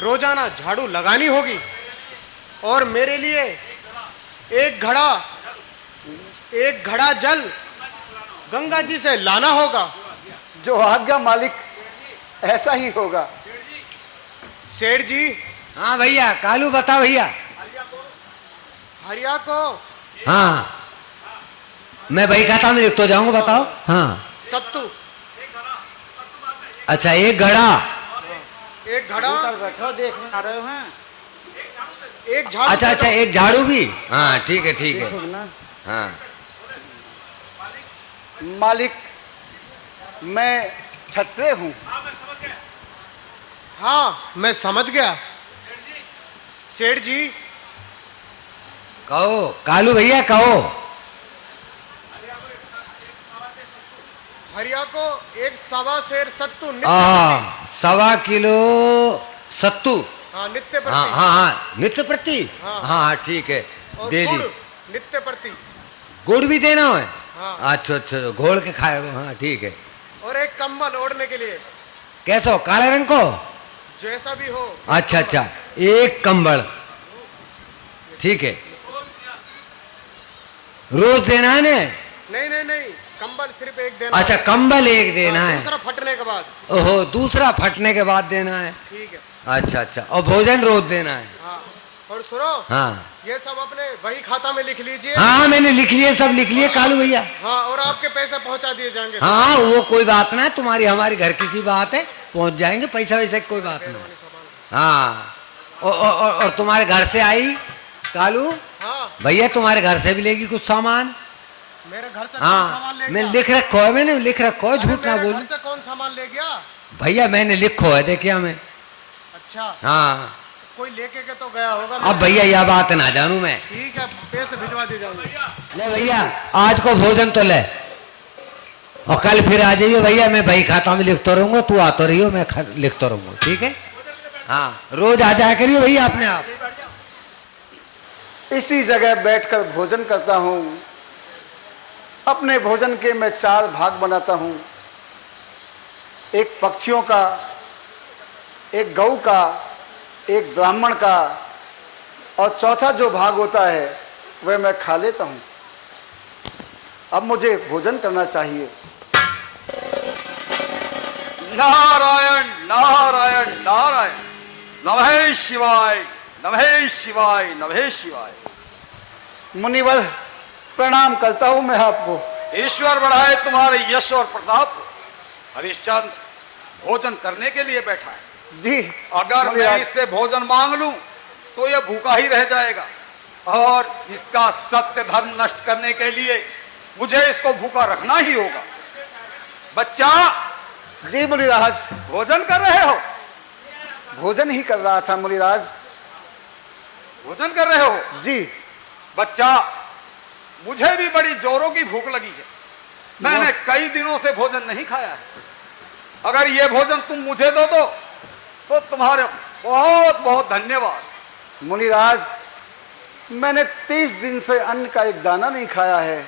रोजाना झाड़ू लगानी होगी और मेरे लिए एक घड़ा जल गंगा जी से लाना होगा। जो आज्ञा मालिक, ऐसा ही होगा। सेठ जी। हाँ भैया, कालू बताओ भैया। हरिया को। हाँ, मैं भाई खाता में लिख तो जाऊंगा, बताओ। हाँ, सत्तू। अच्छा, एक घड़ा। एक घड़ा। बैठो, देखने आ रहे हैं। एक झाड़ू। अच्छा, एक झाड़ू भी। हाँ, ठीक है। हाँ मालिक, मैं छत्रे हूँ। हाँ, मैं समझ गया। सेठ जी। कहो कालू भैया, कहो। हरिया को एक सवा सेर सत्तू। 1.25 किलो सत्तू। हाँ, नित्य प्रति। हाँ, नित्य प्रति। हाँ। हाँ, ठीक है, दे दी। नित्य प्रति। गुड़ भी देना है। हाँ। अच्छा, घोल के खाएगा। हाँ, ठीक है। और एक कंबल ओढ़ने के लिए। कैसा हो, काले रंग को? जैसा भी हो। अच्छा, एक कंबल, ठीक है। रोज देना है ने? नहीं, कंबल सिर्फ एक देना। अच्छा, कंबल एक देना है। दूसरा फटने के बाद। ओहो, दूसरा फटने के बाद देना है। ठीक है। अच्छा, और भोजन रोज देना है। हाँ, और सुनो। हाँ, ये सब अपने वही खाता में लिख लीजिए। हाँ, मैंने लिख लिए, सब लिख लिए कालू भैया। हाँ, और आपके पैसे पहुंचा दिए जाएंगे। हाँ, वो कोई बात ना, तुम्हारी हमारी घर की सी बात है, पहुंच जाएंगे, पैसा वैसा कोई बात नहीं। हाँ, और तुम्हारे घर से आई कालू? हाँ भैया, तुम्हारे घर से भी लेगी कुछ सामान? मेरे घर से हाँ, कौन सामान ले मैं गया? लिख रखो है, मैंने लिख रखो है, झूठ ना बोल। घर से कौन सामान ले गया? भैया, मैंने लिखो है, देखिए हमें। अच्छा। हाँ, कोई लेके के तो गया होगा। अब भैया यह बात ना जानू मैं। ठीक है, पैसे भिजवा दिए जाएंगे। ले भैया, आज को भोजन तो ले, और कल फिर आ जाइए भैया। मैं भाई खाता में लिखता रहूंगा, तू आता रहियो, मैं लिखता रहूंगा, ठीक है? हाँ, रोज आ जाया करियो भैया अपने आप। इसी जगह बैठकर भोजन करता हूँ। अपने भोजन के मैं 4 भाग बनाता हूँ। एक पक्षियों का, एक गौ का, एक ब्राह्मण का, और चौथा जो भाग होता है वह मैं खा लेता हूँ। अब मुझे भोजन करना चाहिए। नारायण नारायण नारायण, नमः शिवाय नमः शिवाय नमः शिवाय। मुनिवर, प्रणाम करता हूँ मैं आपको। ईश्वर बढ़ाए तुम्हारे यश और प्रताप को। हरिश्चंद्र भोजन करने के लिए बैठा है। जी। अगर मैं इससे भोजन मांग लूं तो यह भूखा ही रह जाएगा, और इसका सत्य धर्म नष्ट करने के लिए मुझे इसको भूखा रखना ही होगा। बच्चा। जी मुनिराज। भोजन कर रहे हो? भोजन ही कर रहा था मुनिराज। भोजन कर रहे हो? जी। बच्चा, मुझे भी बड़ी जोरों की भूख लगी है। मैंने कई दिनों से भोजन नहीं खाया है। अगर ये भोजन तुम मुझे दो तो तुम्हारे बहुत बहुत धन्यवाद। मुनिराज, मैंने 30 दिन से अन्न का एक दाना नहीं खाया है।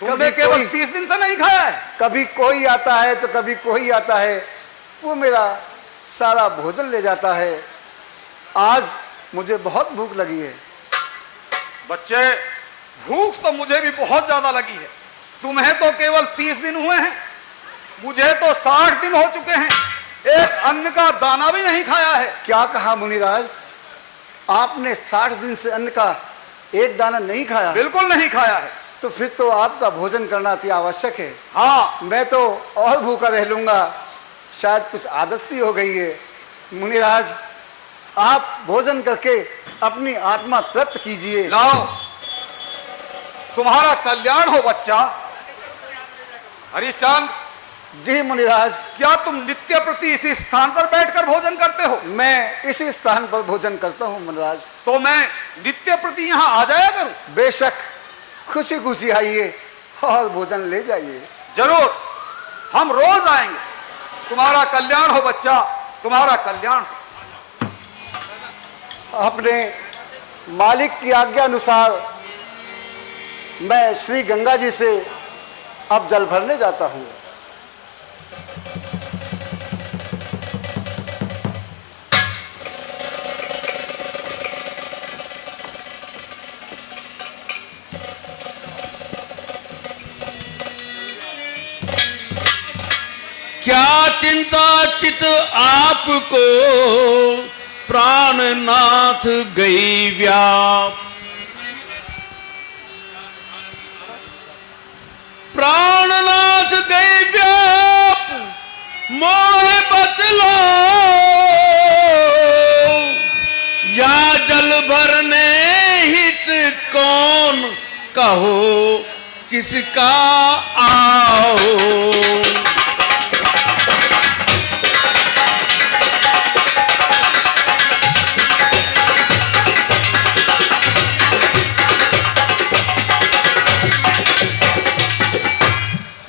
तुमने केवल 30 दिन से नहीं खाया है? कभी कोई आता है तो कभी कोई आता है, वो मेरा सारा भोजन ले जाता है। आज मुझे बहुत भूख लगी है। बच्चे, भूख तो मुझे भी बहुत ज्यादा लगी है। तुम्हें तो केवल 30 दिन हुए हैं, मुझे तो 60 दिन हो चुके हैं। एक अन्न का दाना भी नहीं खाया है। क्या कहा मुनिराज? आपने 60 दिन से अन्न का एक दाना नहीं खाया? बिल्कुल नहीं खाया है। तो फिर तो आपका भोजन करना अति आवश्यक है। हाँ, मैं तो और भूखा रह लूंगा, शायद कुछ आदत सी हो गई है। मुनिराज, आप भोजन करके अपनी आत्मा तृप्त कीजिए। लाओ, तुम्हारा कल्याण हो बच्चा। हरिश्चंद्र। जी मुनिराज। क्या तुम नित्य प्रति इसी स्थान पर बैठकर भोजन करते हो? मैं इसी स्थान पर भोजन करता हूँ मुनिराज। तो मैं नित्य प्रति यहाँ आ जाया करूं? बेशक, खुशी खुशी आइए और भोजन ले जाइए। जरूर, हम रोज आएंगे। तुम्हारा कल्याण हो बच्चा, तुम्हारा कल्याण हो। अपने मालिक की आज्ञा अनुसार मैं श्री गंगा जी से अब जल भरने जाता हूँ। चिंता चित आपको प्राणनाथ गई व्याप। प्राणनाथ गई व्याप मोह बतलो, या जल भरने हित कौन कहो किसका आओ।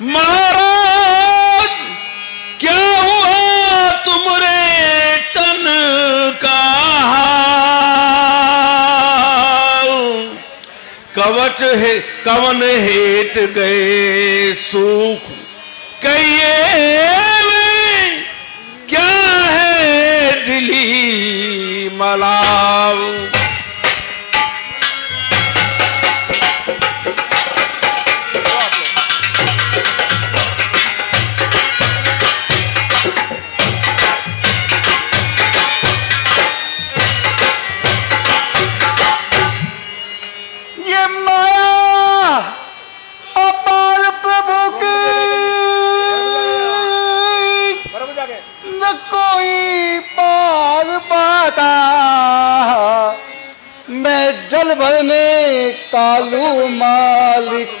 महाराज क्या हुआ तुमरे तन का हाल, कवच है कवन हेत गए सुख कहिए क्या है दिली मलाल। ये माया अपार प्रभु की न कोई पार पाता। मैं जल भरने कालू मालिक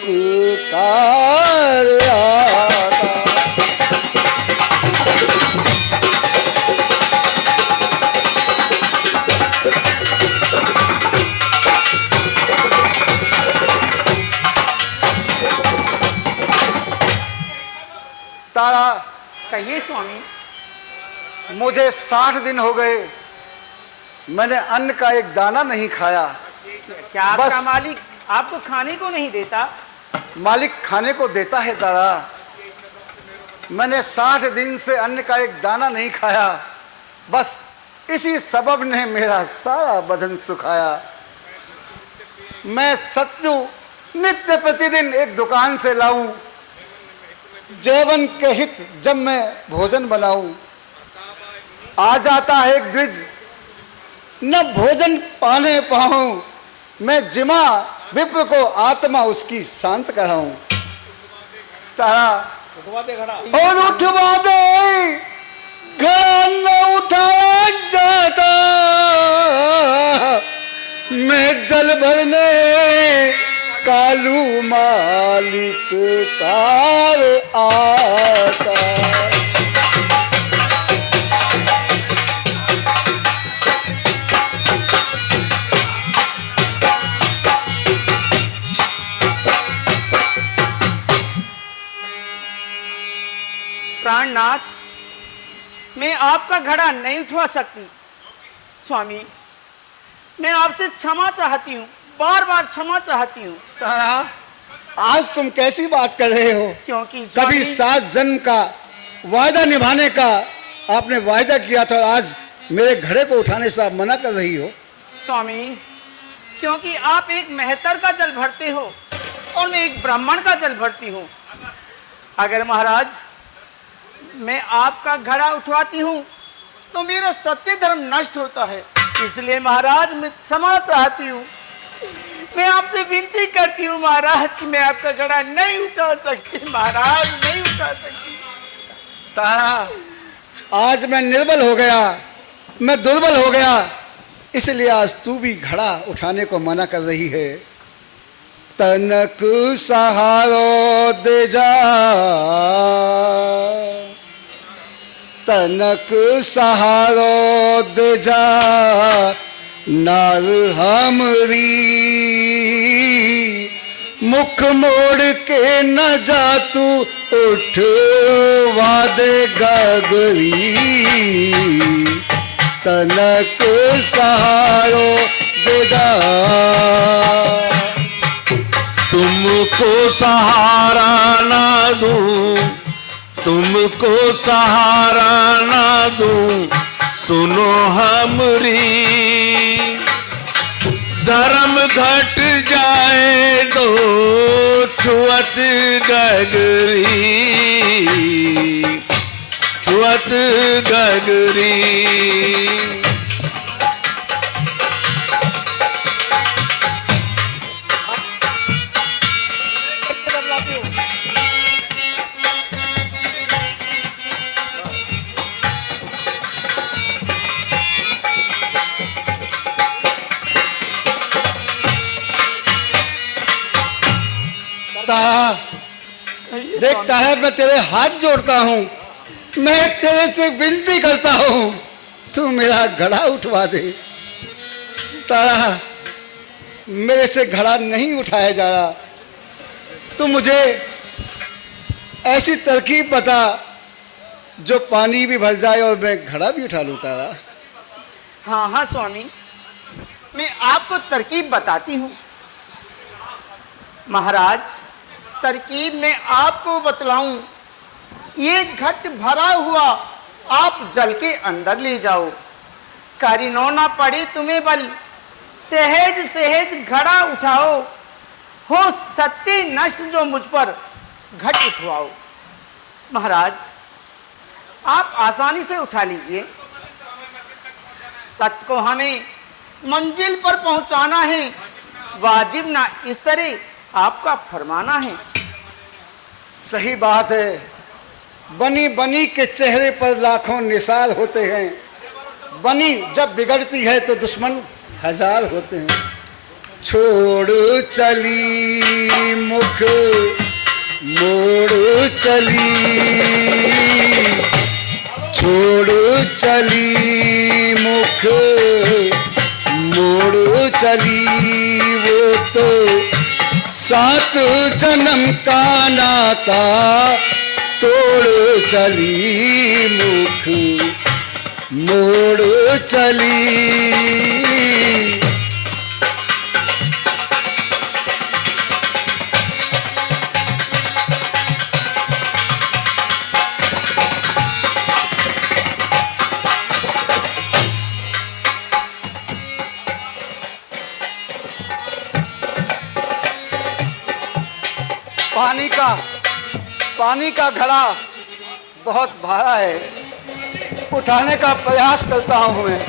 का आता। तारा, कहिए स्वामी। मुझे 60 दिन हो गए, मैंने अन्न का एक दाना नहीं खाया। क्या आपका बस। मालिक आपको खाने को नहीं देता? मालिक खाने को देता है तारा, मैंने 60 दिन से अन्न का एक दाना नहीं खाया। बस इसी सबब ने मेरा सारा बदन सुखाया। मैं सत्तू नित्य प्रतिदिन एक दुकान से लाऊं, जीवन के हित जब मैं भोजन बनाऊं। आ जाता है एक द्विज, न भोजन पाने पाऊं, मैं जिमा विप्र को आत्मा उसकी शांत कराऊं। तारा और उठवा दे, घड़ा न उठाया जाता। मैं जल भरने कालू मालिक कार आता। प्राणनाथ, मैं आपका घड़ा नहीं उठवा सकती। स्वामी, मैं आपसे क्षमा चाहती हूँ, बार बार क्षमा चाहती हूँ। तारा, आज तुम कैसी बात कर रहे हो? क्योंकि कभी स्वामी, 7 जन्म का वायदा निभाने का आपने वायदा किया था, आज मेरे घड़े को उठाने से आप मना कर रही हो। स्वामी, क्योंकि आप एक मेहतर का जल भरते हो और मैं एक ब्राह्मण का जल भरती हूँ। अगर महाराज मैं आपका घड़ा उठवाती हूँ तो मेरा सत्य धर्म नष्ट होता है, इसलिए महाराज मैं क्षमा चाहती हूँ। मैं आपसे विनती करती हूँ महाराज कि मैं आपका घड़ा नहीं उठा सकती। महाराज, नहीं उठा सकती। तारा, आज मैं निर्बल हो गया, मैं दुर्बल हो गया, इसलिए आज तू भी घड़ा उठाने को मना कर रही है। तनक सहारो दे जा, तनक सहारो दे जा, नार हमरी मुख मोड़ के न जा तू, उठवा दे गगरी। तनक सहारो दे जा, तुमको सहारा ना दूं, तुमको सहारा ना दूं, सुनो हमरी। धर्म घट जाए दो छुअत गगरी, दंडवत गगरी। तारा, देखता है मैं तेरे हाथ जोड़ता हूँ, मैं तेरे से विनती करता हूँ, तू मेरा घड़ा उठवा दे। तारा, मेरे से घड़ा नहीं उठाया जा रहा, तू मुझे ऐसी तरकीब बता जो पानी भी भर जाए और मैं घड़ा भी उठा लूँ। तारा, हाँ हाँ स्वामी, मैं आपको तरकीब बताती हूँ। महाराज, तरकीब में आपको बतलाऊं, ये घट भरा हुआ आप जल के अंदर ले जाओ, करीनो ना पड़े तुम्हें बल, सहज सहज घड़ा उठाओ, हो सत्य नष्ट जो मुझ पर घट उठवाओ। महाराज, आप आसानी से उठा लीजिए, सत्य को हमें मंजिल पर पहुंचाना है, वाजिब ना इस तरह आपका फरमाना है। सही बात है, बनी बनी के चेहरे पर लाखों निसार होते हैं, बनी जब बिगड़ती है तो दुश्मन हजार होते हैं। छोड़ चली मुख मोड़ चली, छोड़ चली मुख मोड़ चली, वो तो 7 जन्म का नाता तोड़ चली, मुख मोड़ चली। पानी का घड़ा बहुत भारा है, उठाने का प्रयास करता हूं मैं।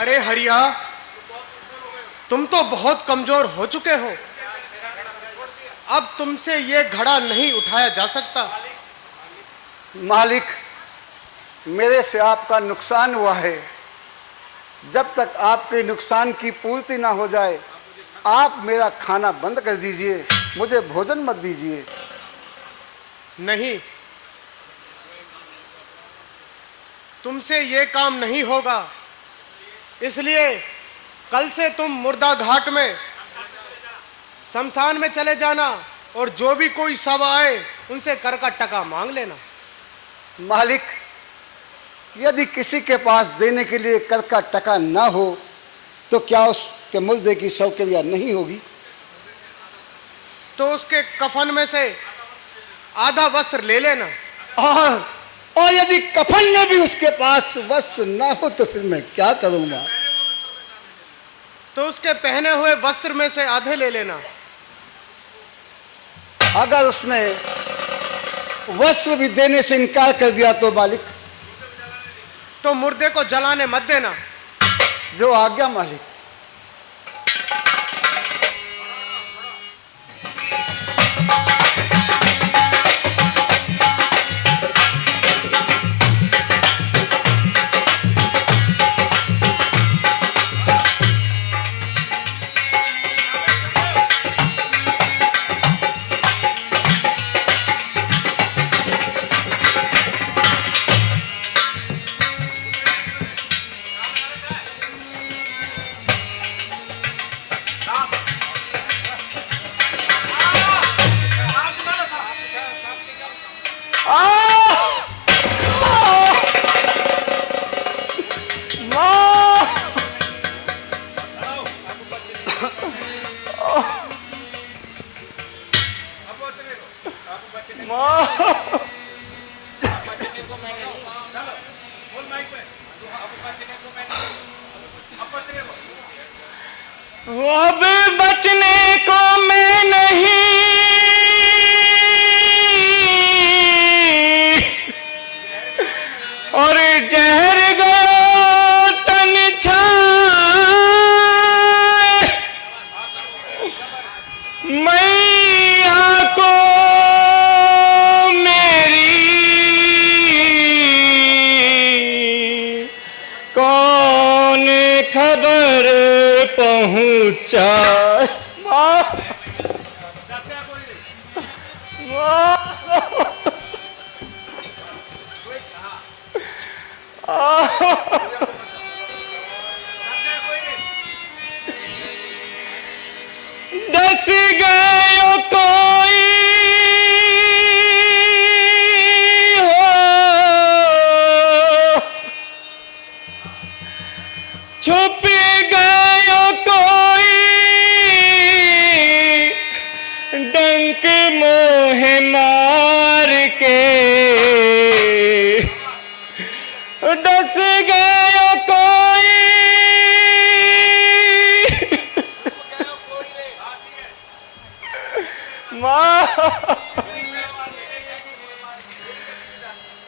अरे हरिया, तुम तो बहुत कमजोर हो चुके हो, अब तुमसे ये घड़ा नहीं उठाया जा सकता। मालिक, मेरे से आपका नुकसान हुआ है, जब तक आपके नुकसान की पूर्ति ना हो जाए आप मेरा खाना बंद कर दीजिए, मुझे भोजन मत दीजिए। नहीं, तुमसे ये काम नहीं होगा, इसलिए कल से तुम मुर्दा घाट में शमशान में चले जाना और जो भी कोई शव आए उनसे कर का टका मांग लेना। मालिक, यदि किसी के पास देने के लिए कर का टका ना हो तो क्या उसके मुर्दे की शवक्रिया नहीं होगी? तो उसके कफन में से आधा वस्त्र ले लेना। और यदि कफन में भी उसके पास वस्त्र ना हो तो फिर मैं क्या करूंगा? तो उसके पहने हुए वस्त्र में से आधे ले लेना। अगर उसने वस्त्र भी देने से इनकार कर दिया तो मालिक? तो मुर्दे को जलाने मत देना। जो आज्ञा मालिक। मैया को मेरी कौन खबर पहुंचा। दस गयो कोई हो, छुप गयो कोई डंक मोह मार के। दस गयो कोई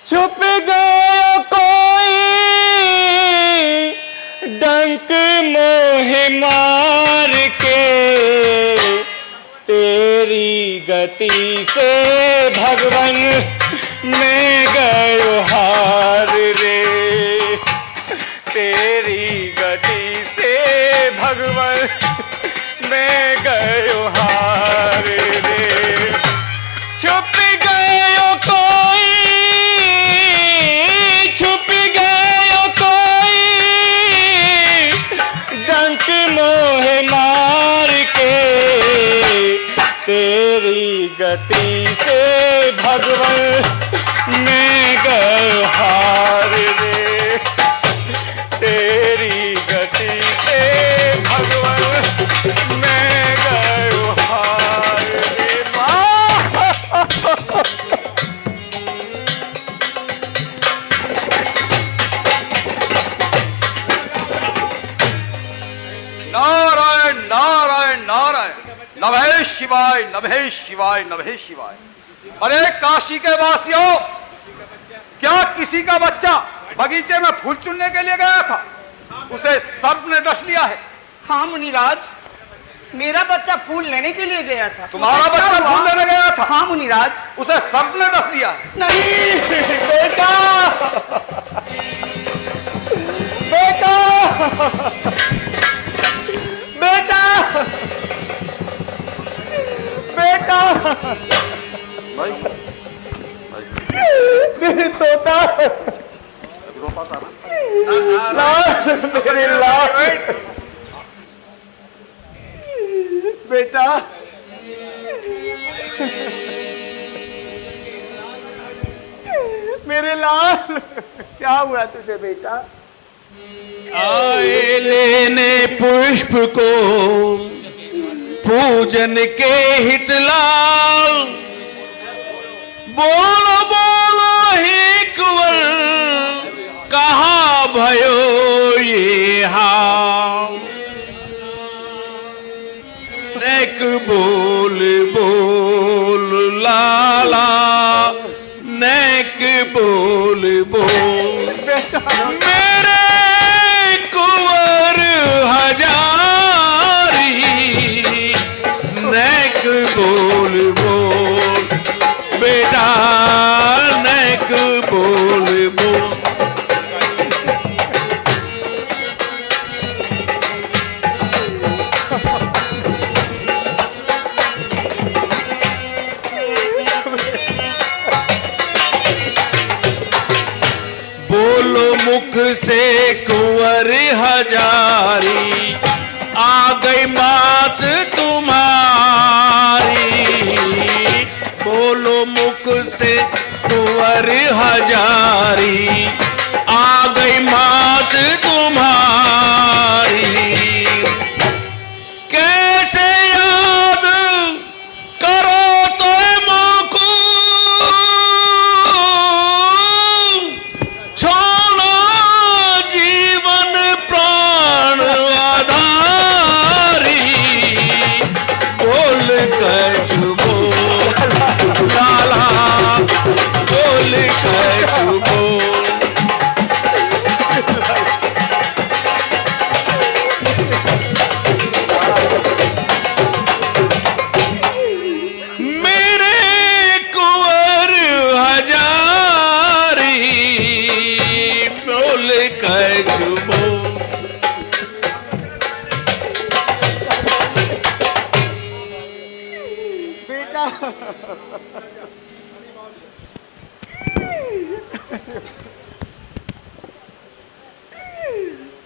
छुप गयो कोई डंक मोह मार के। तेरी गति से भगवन मैं गयो हार रे। तेरी गति से भगवन मैं गयो हार रे। छुप गयो कोई, छुप गयो कोई डंक मोह मार के। तेरी गति से भगवन मैं गयो हार रे। तेरी गति से भगवन मैं गयो हार रे। नारायण नारायण नारायण, नमः शिवाय नमः शिवाय नमः शिवाय। अरे काशी के वासियों, क्या किसी का बच्चा बगीचे में फूल चुनने के लिए गया था? उसे सर्प ने डस लिया है। हाँ मुनिराज, मेरा बच्चा फूल लेने के लिए गया था। तुम्हारा उसे क्या बच्चा हुआ? फूल लेने गया था? हाँ मुनिराज। उसे सर्प ने डस लिया है। नहीं बेटा, बेटा, बेटा, बेटा, मेरी तोता, लाड, मेरी लाड, बेटा, मेरे लाल, क्या हुआ तुझे बेटा? आए लेने पुष्प को पूजन के हितलाल। बोलो बोलो हे कुंवर, कहाँ भयो ये हाल। नेक बोल बोल लाला, नेक बोल बोल मेरे कुंवर हजारी। नेक बोल बोल बेटा, नेक बोल बोल।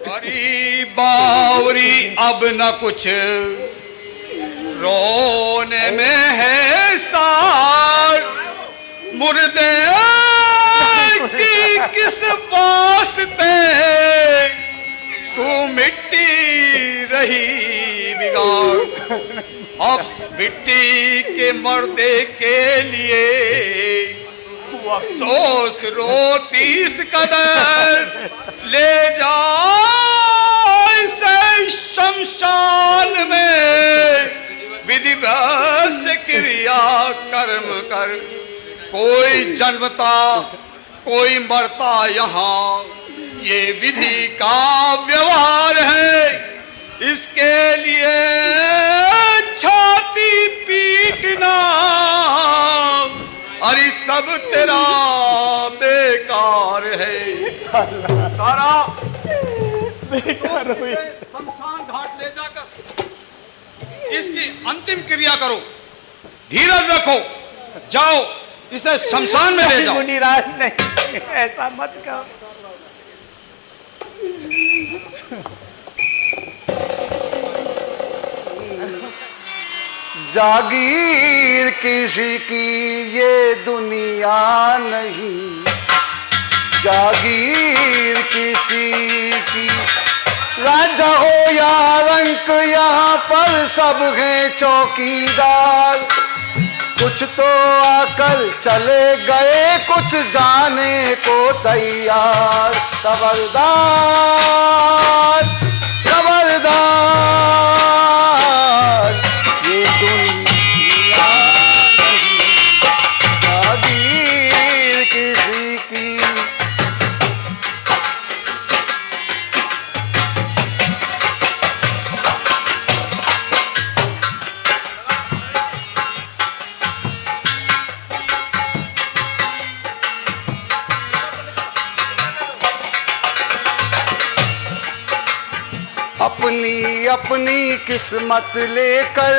अरे बावरी अब न कुछ रोने में है सार, मुर्दे की किस वास्ते तू मिट्टी रही बिगाड़। अब मिट्टी के मर्दे के लिए तू अफसोस रोती इस कदर, ले जा इसे शमशान में विधिवत से क्रिया कर्म कर। कोई जन्मता कोई मरता यहाँ, ये विधि का व्यवहार है। इसके लिए छाती पीटना अरे सब तेरा बेकार है। सारा बेकार हुई। शमशान घाट ले जाकर इसकी अंतिम क्रिया करो। धीरज रखो, जाओ इसे शमशान में ले जाओ। मुनिराज नहीं, ऐसा मत कहो। जागीर किसी की ये दुनिया नहीं, जागीर किसी की। राजा हो या रंक यहाँ पर सब हैं चौकीदार। कुछ तो आकर चले गए, कुछ जाने को तैयार। खबरदार खबरदार, ये दुनिया नहीं, जागीर किसी की। अपनी अपनी किस्मत लेकर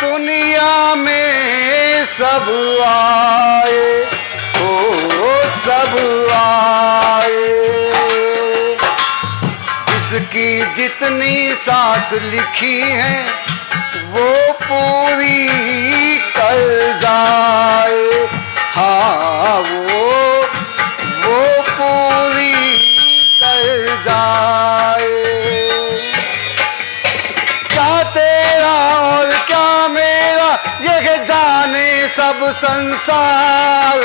दुनिया में सब आए, ओ सब आए। इसकी जितनी सांस लिखी है वो पूरी कर जाए। हाँ वो पूरी कर जाए। क्या तेरा और क्या मेरा ये जाने सब संसार।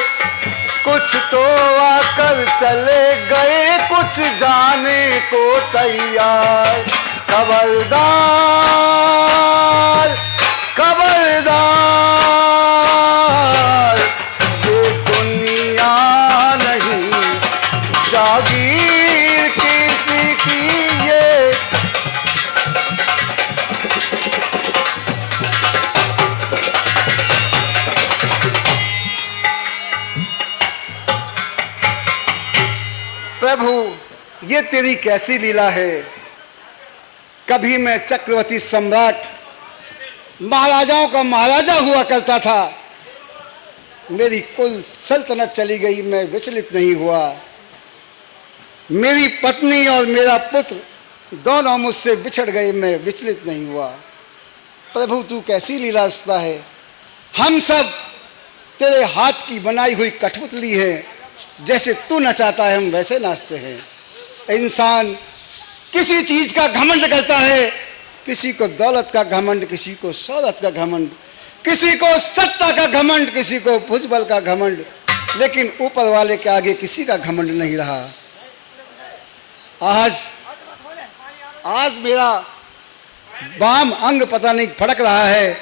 कुछ तो आकर चले गए, कुछ जाने को तैयार। खबरदार खबरदार, ये दुनिया नहीं, जागीर किसी की ये। प्रभु ये तेरी कैसी लीला है। कभी मैं चक्रवर्ती सम्राट महाराजाओं का महाराजा हुआ करता था, मेरी कुल सल्तनत चली गई, मैं विचलित नहीं हुआ। मेरी पत्नी और मेरा पुत्र दोनों मुझसे बिछड़ गए, मैं विचलित नहीं हुआ। प्रभु तू कैसी लीला रचता है। हम सब तेरे हाथ की बनाई हुई कठपुतली है, जैसे तू नचाता है हम वैसे नाचते हैं। इंसान किसी चीज का घमंड करता है, किसी को दौलत का घमंड, किसी को शौहरत का घमंड, किसी को सत्ता का घमंड, किसी को भुजबल का घमंड, लेकिन ऊपर वाले के आगे किसी का घमंड नहीं रहा। आज मेरा वाम अंग पता नहीं फड़क रहा है,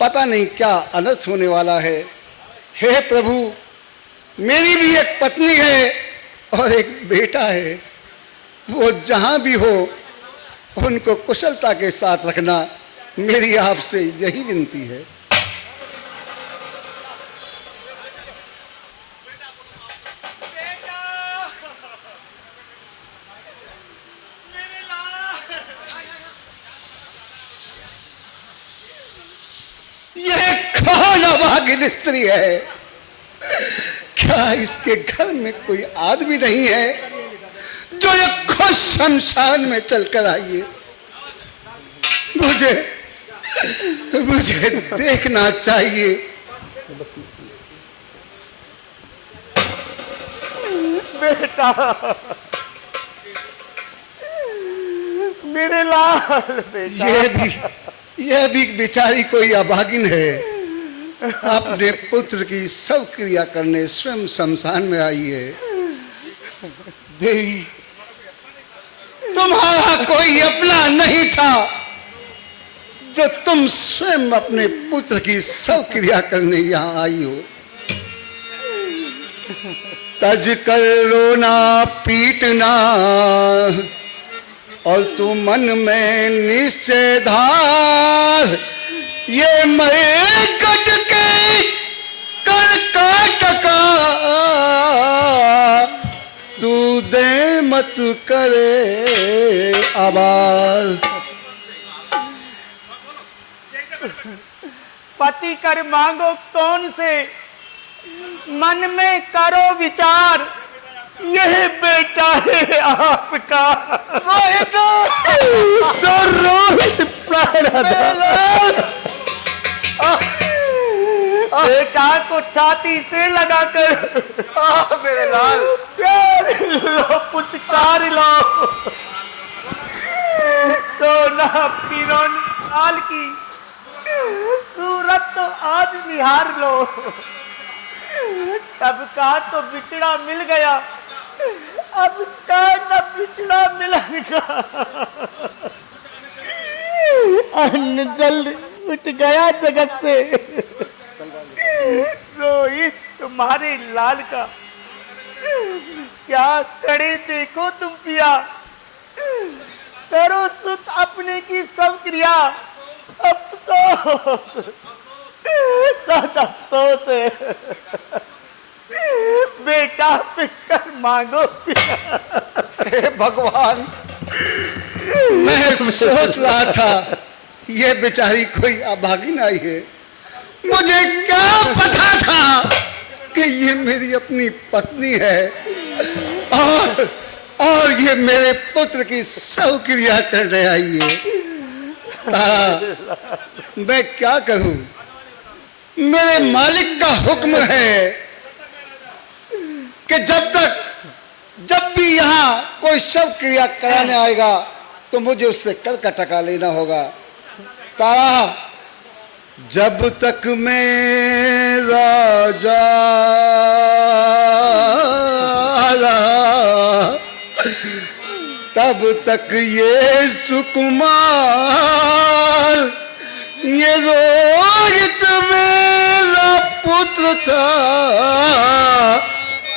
पता नहीं क्या अनर्थ होने वाला है। हे प्रभु मेरी भी एक पत्नी है और एक बेटा है, वो जहां भी हो उनको कुशलता के साथ रखना, मेरी आपसे यही विनती है। यह कौन अभागिन स्त्री है। क्या इसके घर में कोई आदमी नहीं है जो ये खुद शमशान में चलकर आई है? मुझे देखना चाहिए। बेटा, मेरे लाल बेटा। यह भी बेचारी कोई अभागिन है। अपने पुत्र की सब क्रिया करने स्वयं शमशान में आई है। देवी, तुम्हारा कोई अपना नहीं था जो तुम स्वयं अपने पुत्र की सब क्रिया करने यहाँ आई हो। तज कर रोना पीटना और तू मन में निश्चय धार, ये मैं कट के कर काटका तू दे मत करे आबाद। पति कर मांगो कौन से, मन में करो विचार, यह बेटा है आपका। रोहित बेटा को छाती से लगाकर मेरे लाल प्यार लो, पुचकार लो। सोना पिरोन लाल की सूरत तो आज निहार लो। सबका तो बिछड़ा मिल गया, अब का न बिछड़ा मिलेगा। अन्न जल उठ गया जगत से। रोहित, तुम्हारे लाल का क्या करे देखो तुम पिया। करो सुत अपने की सब क्रिया, अफसोस सद अफसोस है। बेटा पिकर मांगो पिया। हे भगवान, मैं सोच रहा था ये बेचारी कोई अभागिन आई है। मुझे क्या पता था कि ये मेरी अपनी पत्नी है और ये मेरे पुत्र की सब क्रिया करने आई है। तारा, मैं क्या करूं? मेरे मालिक का हुक्म है कि जब भी यहाँ कोई शव क्रिया कराने आएगा तो मुझे उससे कर का टका लेना होगा। तारा, जब तक मैं राजा तब तक ये सुकुमार, ये रोहित मेरा पुत्र था,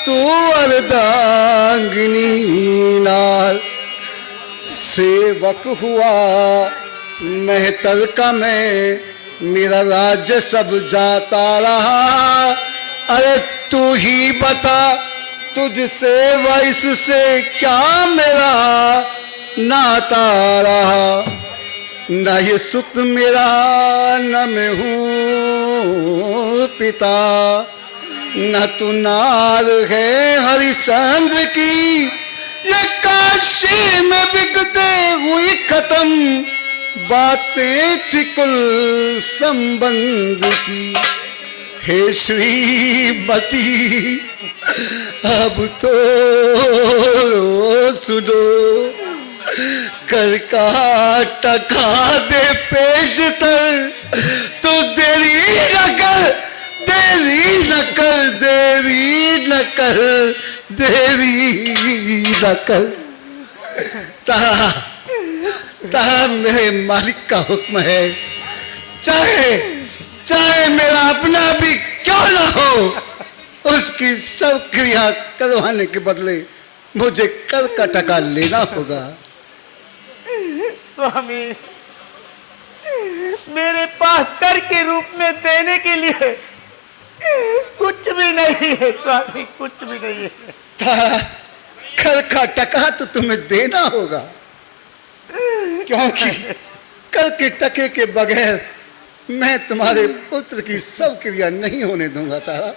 तू अर्धांगिनी नार। सेवक हुआ मेहतर का मैं, मेरा राज्य सब जाता रहा। अरे तू ही बता, तुझसे व इससे क्या मेरा नाता रहा। न ये सुत मेरा न मैं हूँ पिता, न तू नार है हरिश्चंद्र की। ये काशी में बिकते हुई खत्म बातें थी कुल संबंध की। हे श्रीमती, अब तो सुनो, कर का टका दे पेशतर, तो देरी न कर, देरी न कर, देरी न कर, देरी न कर। तारा मेरे मालिक का हुक्म है, चाहे मेरा अपना भी क्यों ना हो, उसकी सब क्रिया करवाने के बदले मुझे कर का टका लेना होगा। स्वामी, मेरे पास कर के रूप में देने के लिए कुछ भी नहीं है स्वामी, कुछ भी नहीं है। कर का टका तो तुम्हें देना होगा, क्योंकि कर के टके के बगैर मैं तुम्हारे पुत्र की सब क्रिया नहीं होने दूंगा तारा।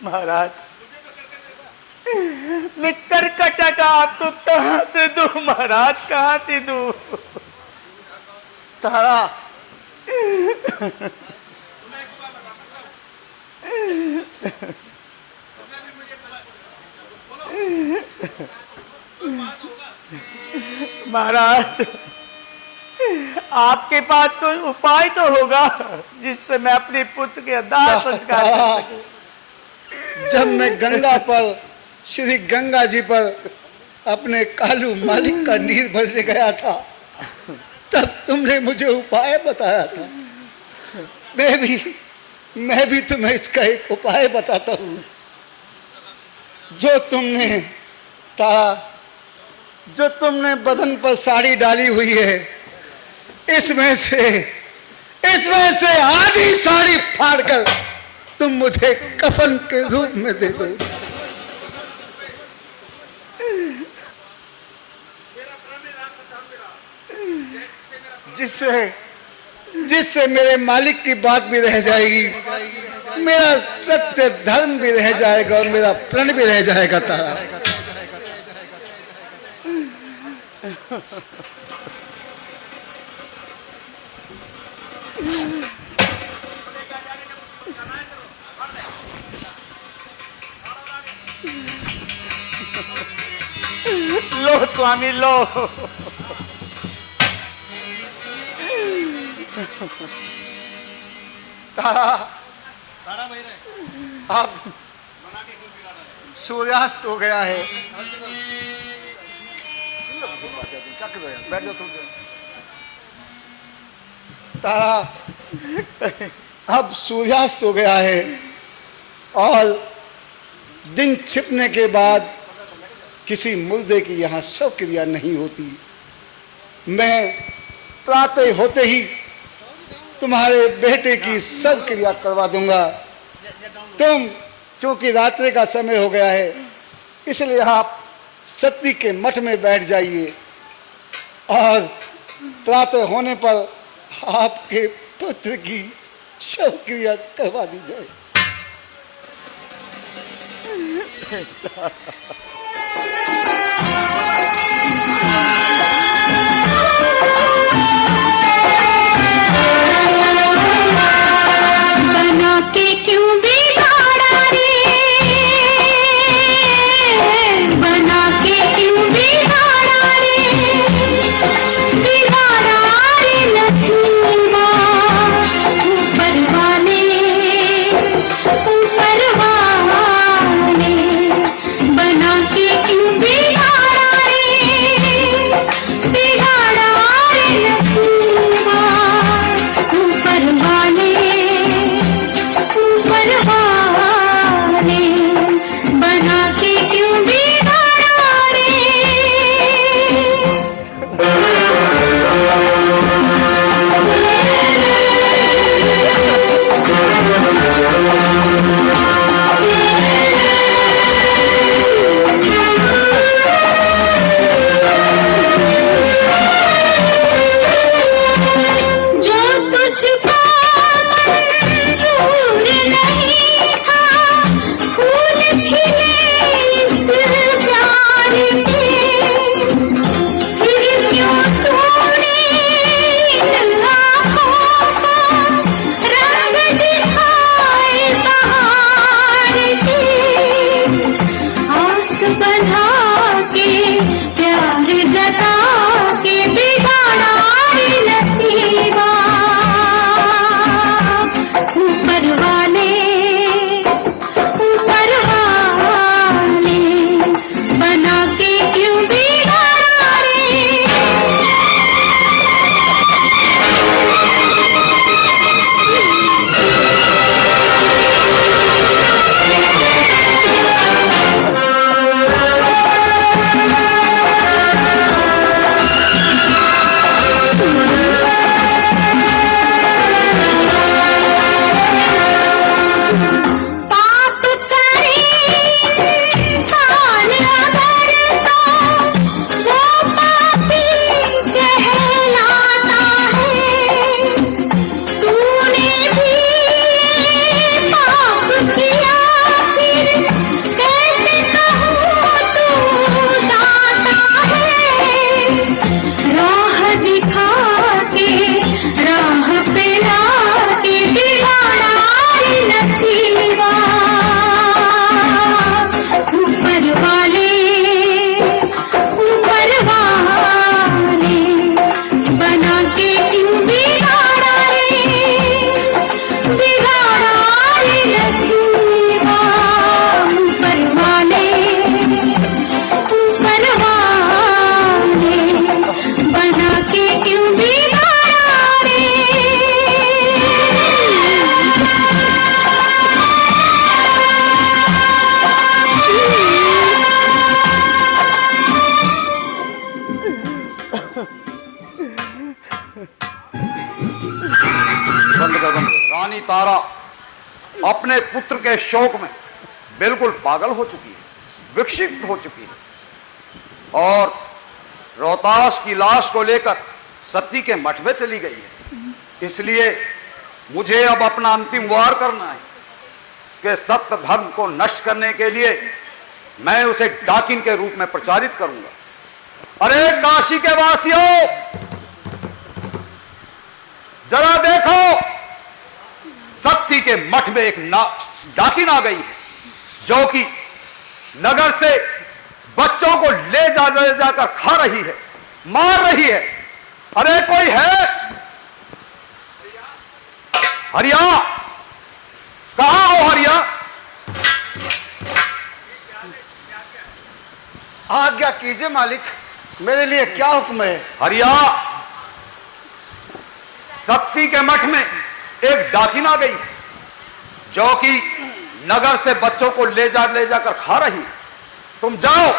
महाराज, मैं करकटा का आपको कहां से दूं महाराज, कहां से दूं? तारा, महाराज, आपके पास कोई उपाय तो होगा जिससे मैं अपने पुत्र के दाह संस्कार कर सकूं। जब मैं गंगा पर, श्री गंगा जी पर अपने कालू मालिक का नीर भरने गया था, तब तुमने मुझे उपाय बताया था। मैं भी तुम्हें इसका एक उपाय बताता हूं। जो तुमने बदन पर साड़ी डाली हुई है, इसमें से आधी साड़ी फाड़कर तुम मुझे कफन के रूप में दे दो। जिससे मेरे मालिक की बात भी रह जाएगी, मेरा सत्य धर्म भी रह जाएगा और मेरा प्रण भी रह जाएगा तारा। लो स्वामी लो। अब सूर्यास्त हो गया है। तारा, अब सूर्यास्त हो गया है और दिन छिपने के बाद किसी मुर्दे की यहाँ शव क्रिया नहीं होती। मैं प्रातः होते ही तुम्हारे बेटे की सब क्रिया करवा दूंगा। तुम, क्योंकि रात्रि का समय हो गया है, इसलिए आप सती के मठ में बैठ जाइए और प्रातः होने पर आपके पुत्र की शव क्रिया करवा दी जाए। बना के क्यों बिगाड़ा अपने पुत्र के शोक में बिल्कुल पागल हो चुकी है, विक्षिप्त हो चुकी है और रोहतास की लाश को लेकर सती के मठ में चली गई है। इसलिए मुझे अब अपना अंतिम वार करना है। इसके सत्य धर्म को नष्ट करने के लिए मैं उसे डाकिन के रूप में प्रचारित करूंगा। अरे काशी के वासियों, जरा देखो, सत्ती के मठ में एक डाकिन आ गई है जो कि नगर से बच्चों को ले जाकर खा रही है, मार रही है। अरे कोई है? हरिया, कहां हो हरिया? आज्ञा कीजिए मालिक, मेरे लिए क्या हुक्म है? हरिया, सत्ती के मठ में एक डाकिन आ गई जो कि नगर से बच्चों को ले जाकर खा रही है। तुम जाओ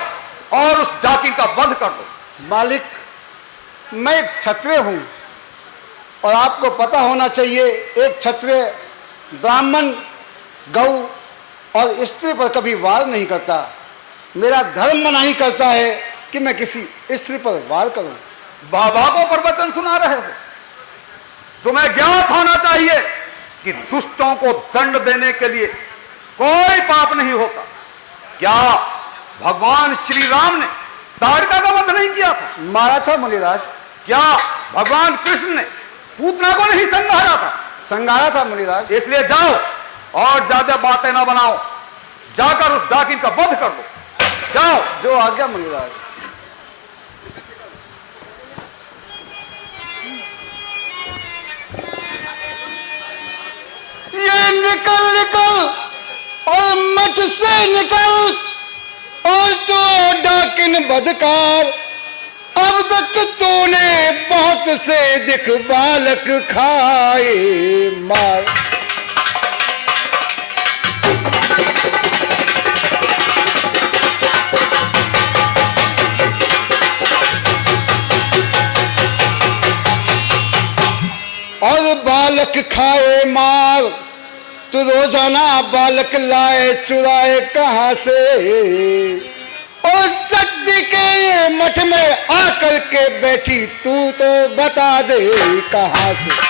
और उस डाकिन का वध कर दो। मालिक, मैं एक क्षत्रिय हूं और आपको पता होना चाहिए, एक क्षत्रिय ब्राह्मण, गौ और स्त्री पर कभी वार नहीं करता। मेरा धर्म मनाही करता है कि मैं किसी स्त्री पर वार करूं। बाबा को प्रवचन सुना रहे हो? तुम्हें ज्ञात होना चाहिए कि दुष्टों को दंड देने के लिए कोई पाप नहीं होता। क्या भगवान श्री राम ने ताड़का का वध नहीं किया था? मारा था मुनिराज। क्या भगवान कृष्ण ने पूतना को नहीं संहारा था? संगारा था मुनिराज। इसलिए जाओ और ज्यादा बातें ना बनाओ, जाकर उस डाकिन का वध कर दो। जाओ। जो आज्ञा मुनिराज। ये निकल निकल और मठ से निकल और तो डाकिन बदकार, अब तक तूने बहुत से दिख बालक खाए मार। और बालक खाए मार, तू रोजाना बालक लाए चुराए कहां से? और सत्य के मठ में आकर के बैठी तू तो बता दे कहां से?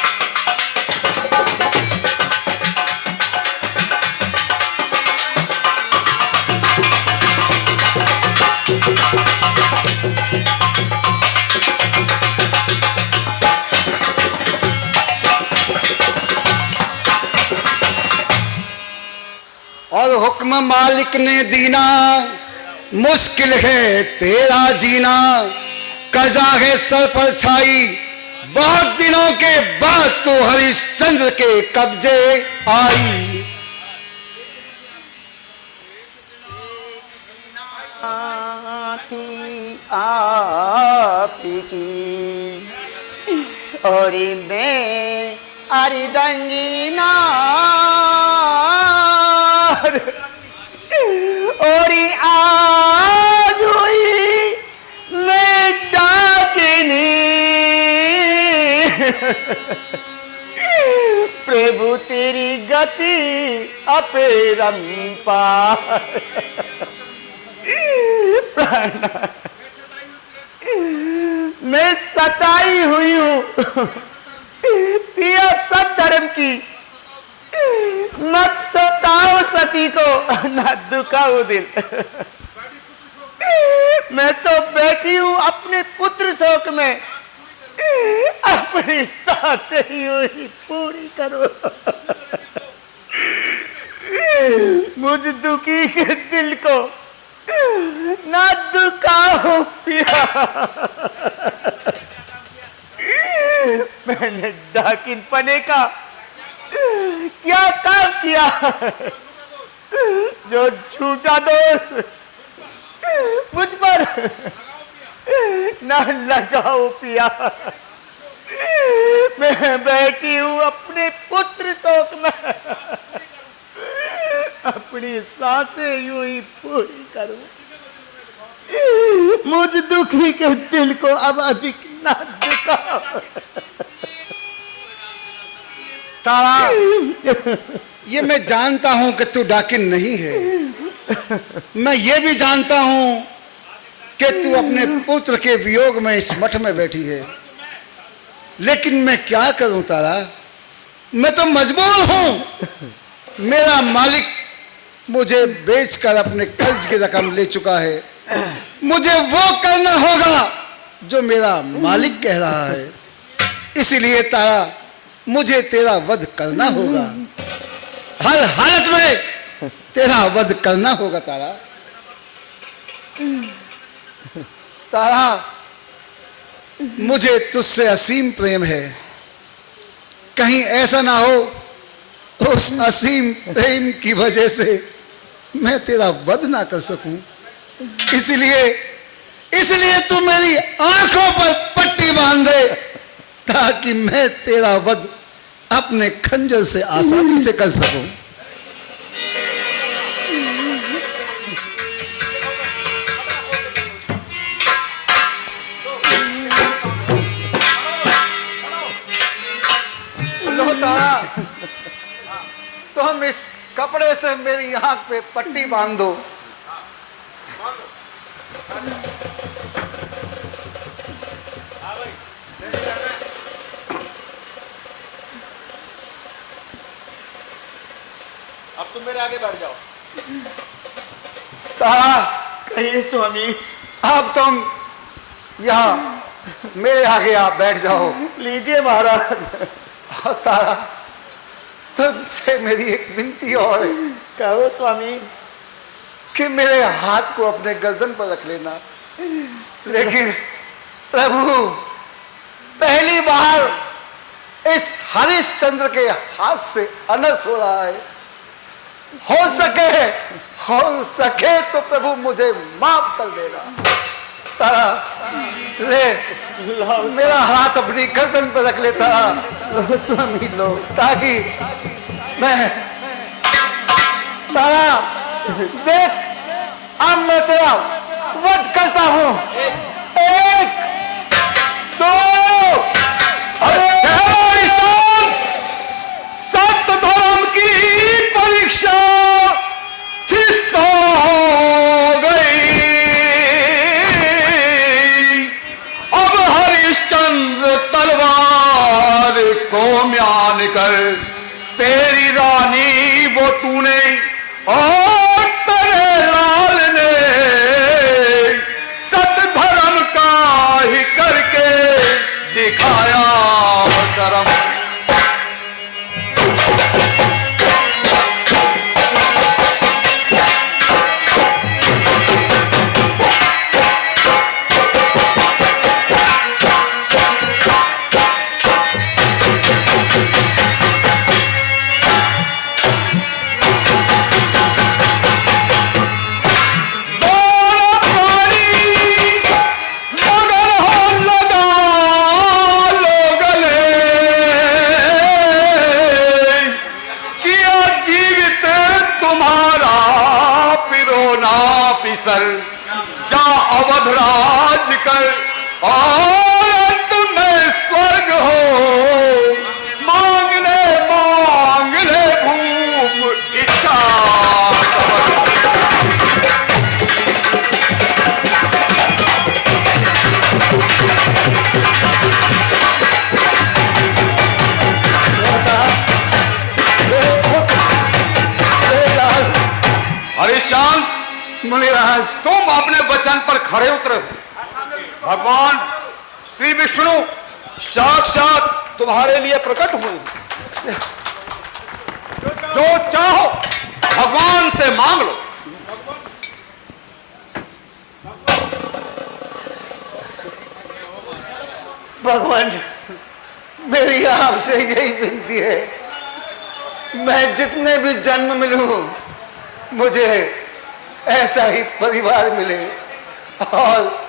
और हुक्म मालिक ने दीना, मुश्किल है तेरा जीना, कजा है सर पर छाई, बहुत दिनों के बाद तो हरिश्चंद्र के कब्जे आई। आपकी और मैं अरिदंगीना और आज हुई मैं डाकिनी, प्रभु तेरी गति अपरंपार। मैं सताई हुई हूँ पिया सद्धर्म की, मत सताओ सती को, न दुखाओ दिल। मैं तो बैठी हूँ अपने पुत्र शोक में, अपनी सांसें ही पूरी करो। मुझ दुखी के दिल को ना दुखाओ पिया। मैंने डाकिन पने का क्या काम किया जो झूठा दोष मुझ पर ना लगाओ पिया। मैं बैठी हूँ अपने पुत्र शोक में, अपनी सांसें यूं ही पूरी करूं। मुझ दुखी के दिल को अब अधिक ना दुखाओ। तारा ये मैं जानता हूं कि तू डाकिन नहीं है। मैं ये भी जानता हूं कि तू अपने पुत्र के वियोग में इस मठ में बैठी है, लेकिन मैं क्या करूं तारा, मैं तो मजबूर हूं। मेरा मालिक मुझे बेचकर अपने कर्ज की रकम ले चुका है। मुझे वो करना होगा जो मेरा मालिक कह रहा है। इसलिए तारा, मुझे तेरा वध करना होगा, हर हालत में तेरा वध करना होगा तारा। तारा, मुझे तुझसे असीम प्रेम है। कहीं ऐसा ना हो उस असीम प्रेम की वजह से मैं तेरा वध ना कर सकूं। इसलिए तू मेरी आंखों पर पट्टी बांध दे, ताकि मैं तेरा वध अपने खंजर से आसानी से कर सकूं। लो तारा, तुम इस कपड़े से मेरी आंख पे पट्टी बांध दो। अब तुम मेरे आगे बढ़ जाओ। तारा, कहिए स्वामी। अब तुम यहाँ मेरे आगे आप बैठ जाओ। लीजिए महाराज। और तारा, तुमसे मेरी एक विनती और है। कहो स्वामी। कि मेरे हाथ को अपने गर्दन पर रख लेना। लेकिन प्रभु, पहली बार इस हरिश्चंद्र के हाथ से अनर्थ हो रहा है। हो सके तो प्रभु मुझे माफ कर देना। तारा, ले मेरा हाथ अपनी गर्दन पर रख लेता स्वामी लो। ताकि मैं, तारा देख, अब मैं तेरा वध करता हूं। 1 2 सत्य धर्म की परीक्षा फिर हो गई। अब हरिश्चंद्र तलवार को म्यान कर, तेरी रानी वो तूने और तेरे लाल ने सत्य धर्म का ही करके दिखाया करम। जा अवध राज कर और अंत में स्वर्ग हो। मांग ले भूप इच्छा। हरिश्चंद्र, मुनिराज, तुम अपने वचन पर खड़े उतरे हो। भगवान श्री विष्णु साक्षात तुम्हारे लिए प्रकट हुए। जो चाहो भगवान से मांग लो। भगवान, मेरी आपसे यही विनती है, मैं जितने भी जन्म मिलूं मुझे ऐसा ही परिवार मिले और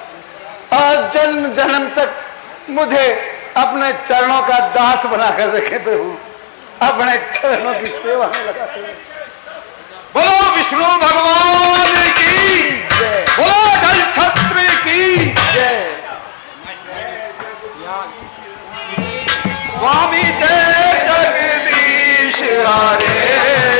जन्म जन्म तक मुझे अपने चरणों का दास बनाकर रखे प्रभु, अपने चरणों की सेवा में लगा कर। बोलो विष्णु भगवान की जय, बोलो दल छत्र की जय। स्वामी जय जगदीश हरे।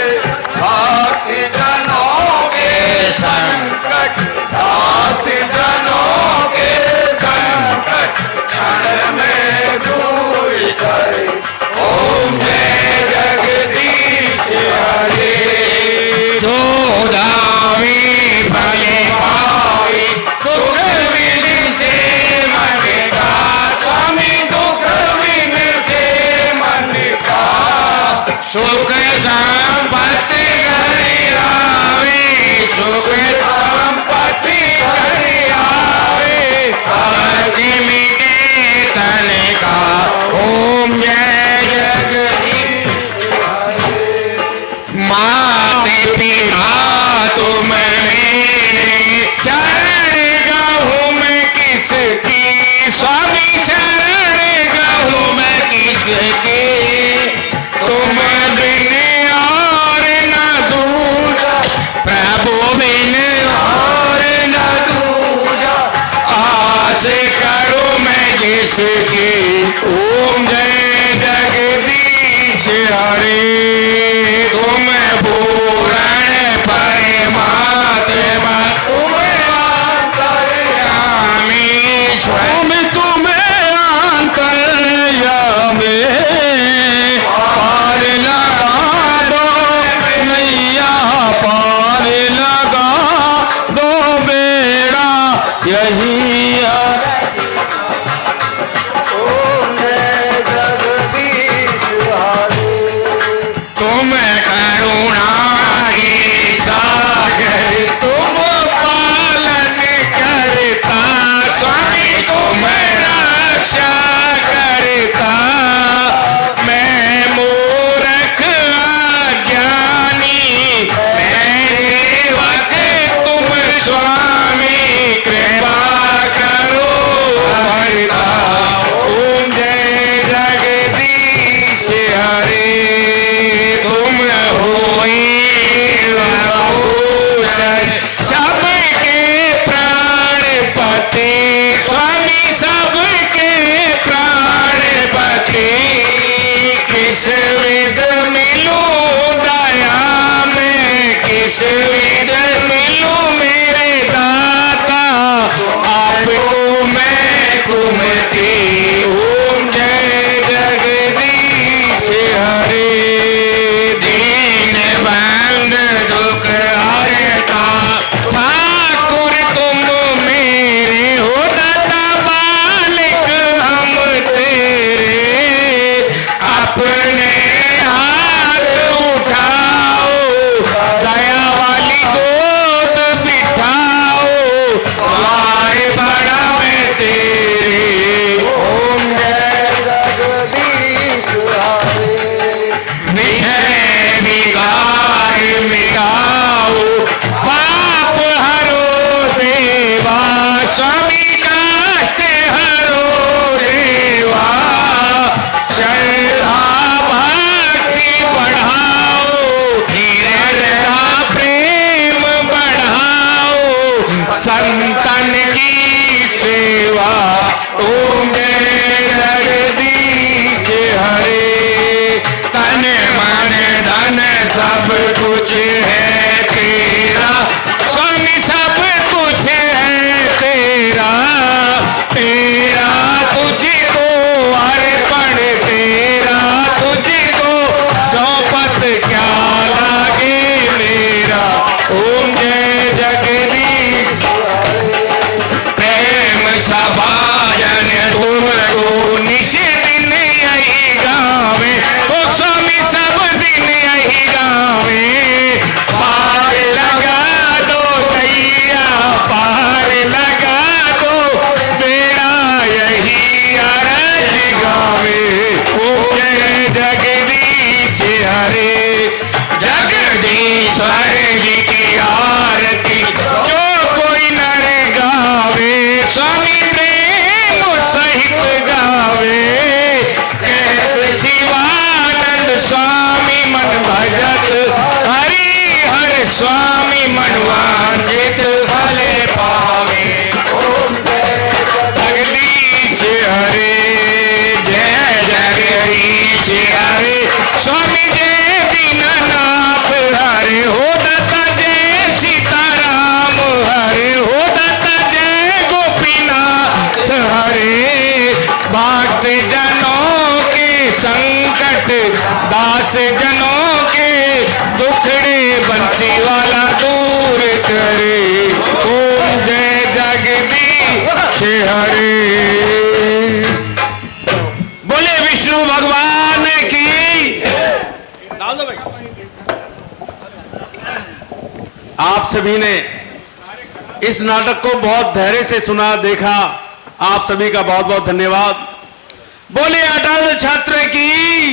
की। ओम जय जगदीश हरे। तुम पूर्ण परमात्मा तुम अंतर्यामीश्वर तुम अंतर्यामी। पार लगा दो नैया पार लगा दो बेड़ा यही ओम जय जगदीश हरे। तुम करुणा के सागर तुम पालन करता स्वामी तुम रक्षा करता। मैं मूर्ख अज्ञानी मैं सेवक तुम स्वामी कृपा करो भरता। ओम जय जगदीश हरे। तुम होई बहुचर सबके प्राणपति स्वामी सबके प्राणपति। किस विध मिलूं दया में किस विध मिलूं मेरे दाता आपको मैं कुमति। ओम जय जगदीश हरे। दीन बंद दुख हरता ठाकुर तुम मेरे हो दाता मालिक हम तेरे। अपने हाथ उठाओ दया वाली गोद बिठाओ द्वार बड़ा मैं तेरे। ओम जय जगदीश हरे। विषय विकार मिटाओ पाप हरो देवा स्वामी कष्ट हरो देवा। श्रद्धा भक्ति बढ़ाओ श्रद्धा प्रेम बढ़ाओ संतन की सेवा। ओम जय जगदीश हरे। तन मन धन सब कुछ है तेरा स्वामी सब कुछ है तेरा। तेरा तुझको अर्पण तेरा तुझको सौपत क्या लागे मेरा। ओम जय जगदीश प्रेम सभाजन तुमको निश दिन यही गावे। ओ स्वामी सब दिन यही गावे। पार लगा दो दैया पार लगा दो बेड़ा यही अरज गावे। ओम जय जगदीश हरे। जगदीश्वर जी की आरती जो कोई नर गावे स्वामी प्रेम सहित गावे। कहत शिवानंद स्वामी मन भजत हरि हर स्वामी मन वांछित भले पावे। ओम जय जगदीश हरे। जय जगदीश हरे। स्वामी जय दीननाथ हरे हो दत्ता जय सीताराम हरे हो दत्ता जय गोपीनाथ हरे। भक्त जनों के संकट दास जनों के दुखड़े बंसी वाला दूर करे। ओम जय जगदीश हरे। बोले विष्णु भगवान की। डाल दो भाई। आप सभी ने इस नाटक को बहुत धैर्य से सुना देखा। आप सभी का बहुत बहुत धन्यवाद। बोले अटल छात्र की।